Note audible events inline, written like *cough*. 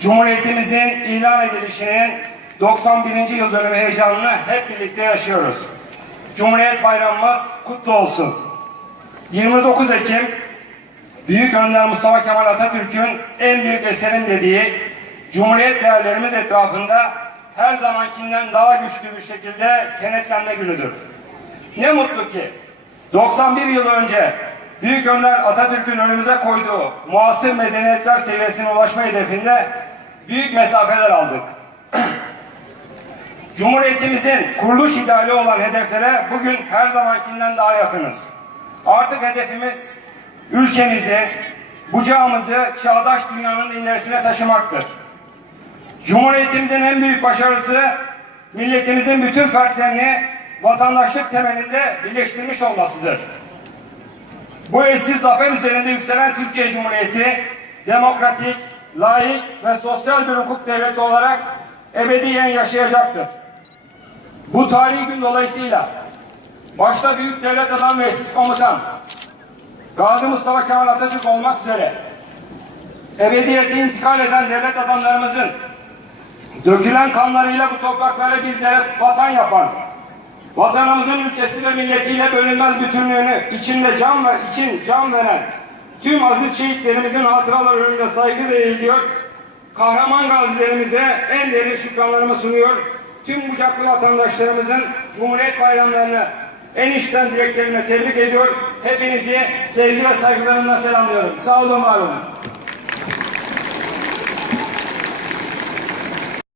Cumhuriyetimizin ilan edilişinin 91. yıl dönümü heyecanını hep birlikte yaşıyoruz. Cumhuriyet Bayramımız kutlu olsun. 29 Ekim Büyük Önder Mustafa Kemal Atatürk'ün en büyük eserim dediği Cumhuriyet değerlerimiz etrafında her zamankinden daha güçlü bir şekilde kenetlenme günüdür. Ne mutlu ki 91 yıl önce Büyük Önder Atatürk'ün önümüze koyduğu muasır medeniyetler seviyesine ulaşma hedefinde büyük mesafeler aldık. *clears throat* Cumhuriyetimizin kuruluş ideali olan hedeflere bugün her zamankinden daha yakınız. Artık hedefimiz ülkemizi, bucağımızı çağdaş dünyanın ilerisine taşımaktır. Cumhuriyetimizin en büyük başarısı milletimizin bütün fertlerini vatandaşlık temelinde birleştirmiş olmasıdır. Bu eşsiz zafer üzerinde yükselen Türkiye Cumhuriyeti demokratik, layık ve sosyal bir hukuk devleti olarak ebediyen yaşayacaktır. Bu tarihi gün dolayısıyla başta büyük devlet adam meclis komutan Gazi Mustafa Kemal Atatürk olmak üzere ebediyete intikal eden devlet adamlarımızın dökülen kanlarıyla bu toprakları bizlere vatan yapan vatanımızın ülkesi ve milletiyle bölünmez bütünlüğünü içinde can ve için can veren tüm aziz şehitlerimizin hatıraları önünde saygı ve. Kahraman gazilerimize en derin şükranlarımı sunuyor. Tüm bucaklı vatandaşlarımızın Cumhuriyet bayramlarını en içten dileklerimle tebrik ediyor. Hepinizi sevgi ve saygılarımla selamlıyorum. Sağ olun, var olun.